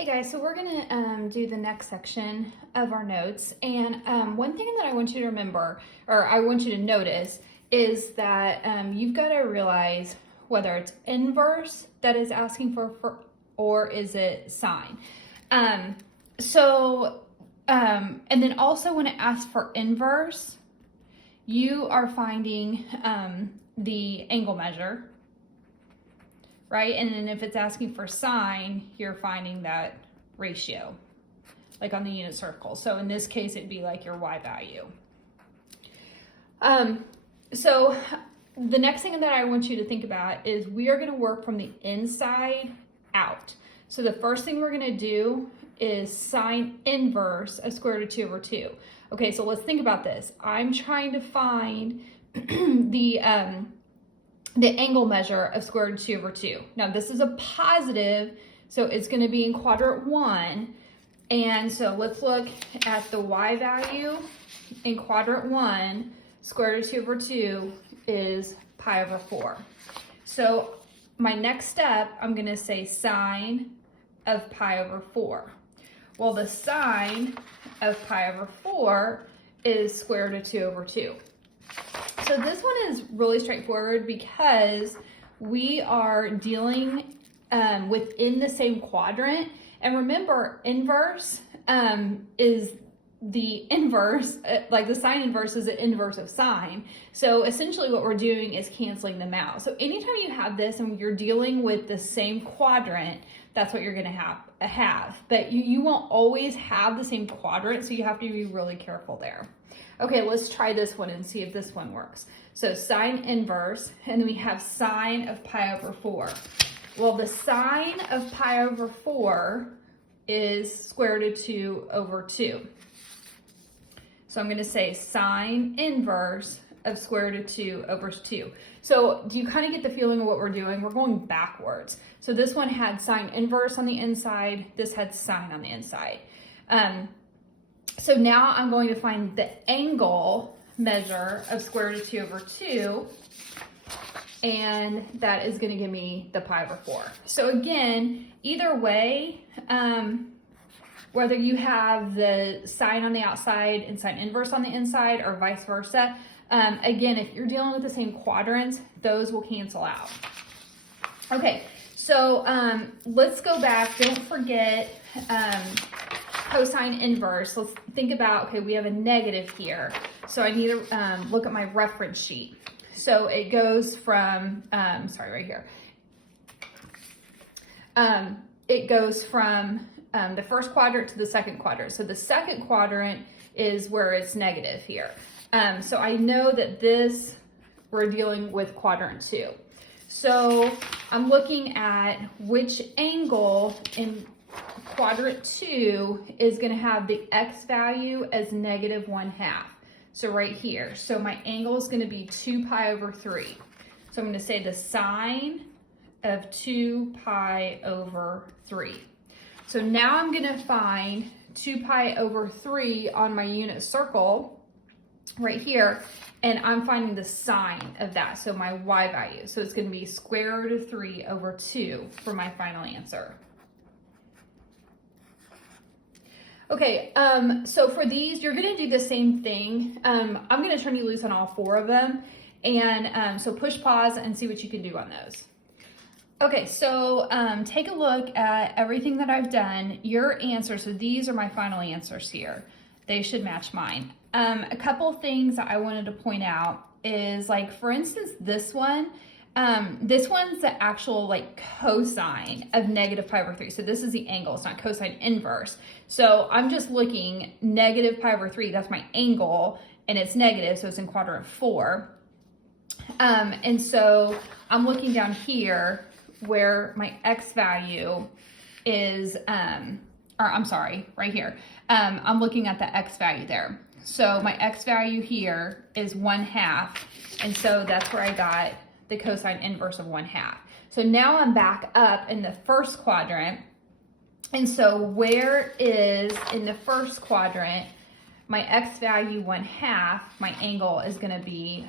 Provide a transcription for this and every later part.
Hey guys, so we're gonna do the next section of our notes, and one thing that I want you to remember, or I want you to notice, is that you've got to realize whether it's inverse that is asking for or is it sine. And then also when it asks for inverse, you are finding the angle measure, right? And then if it's asking for sine, you're finding that ratio, like on the unit circle. So in this case, it'd be like your y value. So the next thing that I want you to think about is we are going to work from the inside out. So the first thing we're going to do is sine inverse of square root of 2 over 2. Okay, so let's think about this. I'm trying to find the angle measure of square root of 2 over 2. Now this is a positive, so it's going to be in quadrant 1. And so let's look at the y value in quadrant 1. Square root of 2 over 2 is pi over 4. So my next step, I'm going to say sine of pi over 4. Well, the sine of pi over 4 is square root of 2 over 2. So this one is really straightforward because we are dealing within the same quadrant. And remember, inverse is the inverse, like the sine inverse is the inverse of sine. So essentially what we're doing is canceling them out. So anytime you have this and you're dealing with the same quadrant, that's what you're going to have. But you won't always have the same quadrant, so you have to be really careful there. Okay, let's try this one and see if this one works. So sine inverse, and then we have sine of pi over 4. Well, the sine of pi over 4 is square root of 2 over 2. So I'm going to say sine inverse of square root of 2 over 2. So do you kind of get the feeling of what we're doing? We're going backwards. So this one had sine inverse on the inside. This had sine on the inside. So now I'm going to find the angle measure of square root of 2 over 2. And that is going to give me the pi over 4. So again, either way, whether you have the sine on the outside and sine inverse on the inside or vice versa, again, if you're dealing with the same quadrants, those will cancel out. Okay, so let's go back. Don't forget cosine inverse. Let's think about, okay, we have a negative here. So I need to look at my reference sheet. So it goes from, right here. It goes from the first quadrant to the second quadrant. So the second quadrant is where it's negative here. So I know that we're dealing with quadrant 2. So I'm looking at which angle in quadrant 2 is going to have the x value as negative 1/2. So right here. So my angle is going to be 2 pi over 3. So I'm going to say the sine of 2 pi over 3. So now I'm going to find 2 pi over 3 on my unit circle right here, and I'm finding the sine of that, so my y value. So it's going to be square root of 3 over 2 for my final answer. Okay, so for these, you're going to do the same thing. I'm going to turn you loose on all 4 of them, and so push pause and see what you can do on those. Okay, so take a look at everything that I've done. Your answers, so these are my final answers here. They should match mine. A couple things that I wanted to point out is, like, for instance, this one's the actual, like, cosine of negative pi over 3. So this is the angle, it's not cosine inverse. So I'm just looking negative pi over 3, that's my angle, and it's negative, so it's in quadrant 4. And so I'm looking down here where my x value is, right here. I'm looking at the x value there. So my x value here is 1/2, and so that's where I got the cosine inverse of 1/2. So now I'm back up in the first quadrant, and so where is in the first quadrant my x value 1/2, my angle is going to be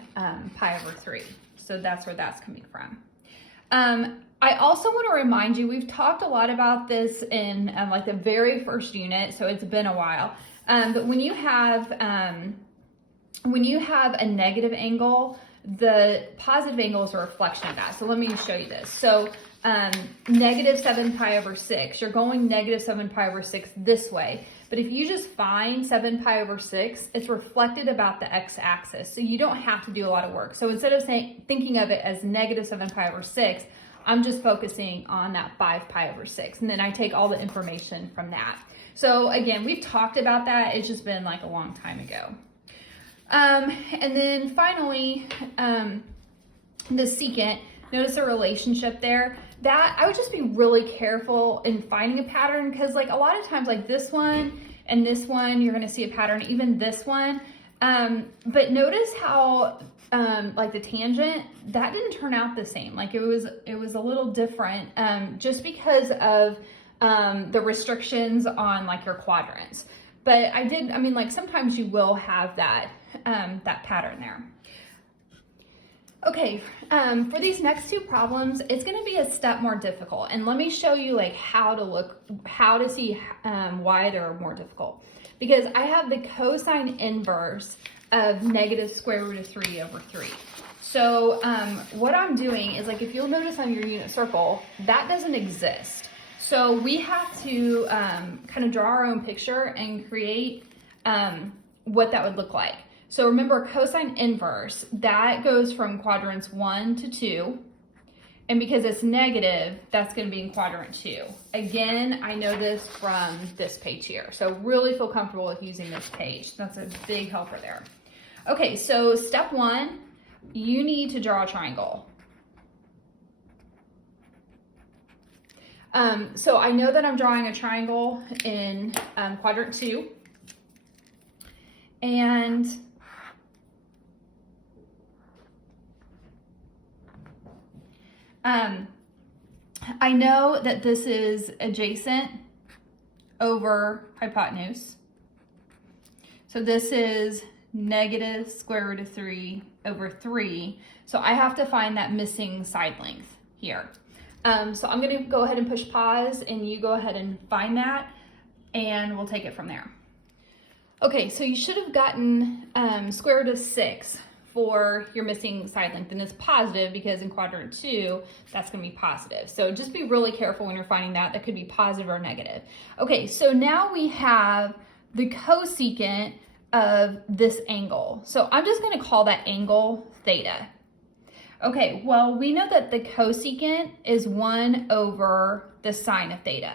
pi over 3. So that's where that's coming from. I also want to remind you, we've talked a lot about this in like the very first unit, so it's been a while. But when you have a negative angle, the positive angle is a reflection of that. So let me show you this. So negative 7 pi over 6, you're going negative 7 pi over 6 this way. But if you just find 7 pi over 6, it's reflected about the x-axis. So you don't have to do a lot of work. So instead of thinking of it as negative 7 pi over 6, I'm just focusing on that 5 pi over 6. And then I take all the information from that. So again, we've talked about that. It's just been like a long time ago. And then finally, the secant, notice the relationship there. That I would just be really careful in finding a pattern, because like a lot of times like this one and this one, you're going to see a pattern, even this one. But notice how like the tangent, that didn't turn out the same. Like it was a little different just because of the restrictions on like your quadrants. But I mean, like sometimes you will have that that pattern there. Okay, for these next two problems, it's going to be a step more difficult, and let me show you like how to see why they're more difficult. Because I have the cosine inverse of negative square root of 3 over 3. So what I'm doing is, like, if you'll notice on your unit circle, that doesn't exist. So we have to kind of draw our own picture and create what that would look like. So remember, cosine inverse, that goes from quadrants 1 to 2. And because it's negative, that's going to be in quadrant 2. Again, I know this from this page here. So really feel comfortable with using this page. That's a big helper there. Okay, so step 1, you need to draw a triangle. So I know that I'm drawing a triangle in quadrant 2. And I know that this is adjacent over hypotenuse. So this is negative square root of 3 over 3. So I have to find that missing side length here. So I'm going to go ahead and push pause, and you go ahead and find that, and we'll take it from there. Okay, so you should have gotten square root of 6 for your missing side length, and it's positive because in quadrant 2, that's going to be positive. So just be really careful when you're finding that. That could be positive or negative. Okay, so now we have the cosecant of this angle. So I'm just going to call that angle theta. Okay, well, we know that the cosecant is 1 over the sine of theta.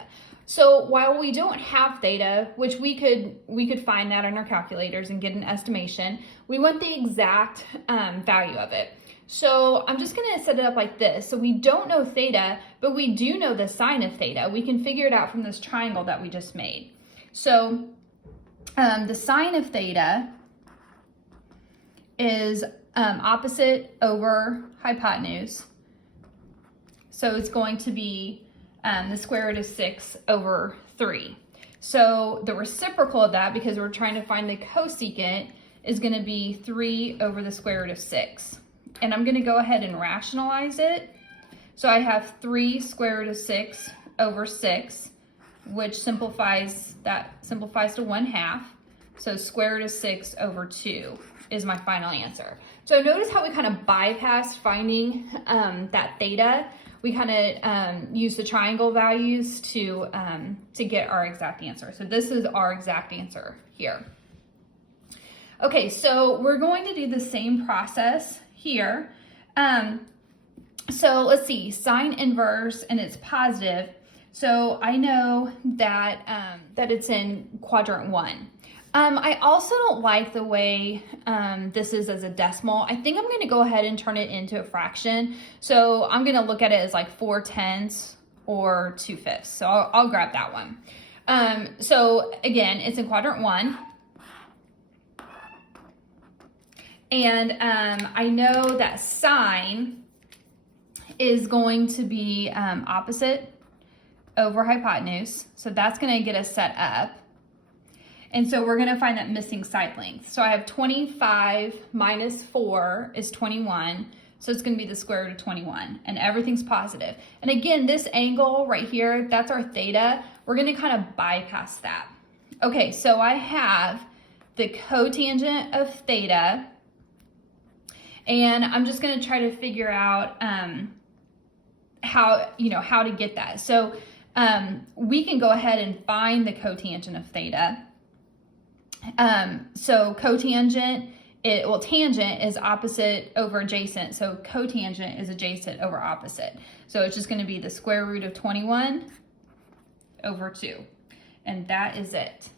So while we don't have theta, which we could find that on our calculators and get an estimation, we want the exact value of it. So I'm just going to set it up like this. So we don't know theta, but we do know the sine of theta. We can figure it out from this triangle that we just made. So the sine of theta is opposite over hypotenuse. So it's going to be the square root of 6 over 3. So the reciprocal of that, because we're trying to find the cosecant, is going to be 3 over the square root of 6. And I'm going to go ahead and rationalize it. So I have 3 square root of 6 over 6, which simplifies to 1/2. So square root of 6 over 2 is my final answer. So notice how we kind of bypassed finding that theta. We kind of use the triangle values to get our exact answer. So this is our exact answer here. Okay, so we're going to do the same process here. So let's see, sine inverse, and it's positive. So I know that that it's in quadrant 1. I also don't like the way this is as a decimal. I think I'm going to go ahead and turn it into a fraction. So I'm going to look at it as like 4/10 or 2/5. So I'll grab that one. So again, it's in quadrant 1. And I know that sine is going to be opposite over hypotenuse. So that's going to get us set up. And so we're going to find that missing side length. So I have 25 minus 4 is 21. So it's going to be the square root of 21, and everything's positive. And again, this angle right here, that's our theta. We're going to kind of bypass that. Okay, so I have the cotangent of theta, and I'm just going to try to figure out how to get that. So we can go ahead and find the cotangent of theta. So cotangent, tangent is opposite over adjacent, so cotangent is adjacent over opposite. So it's just going to be the square root of 21 over 2. And that is it.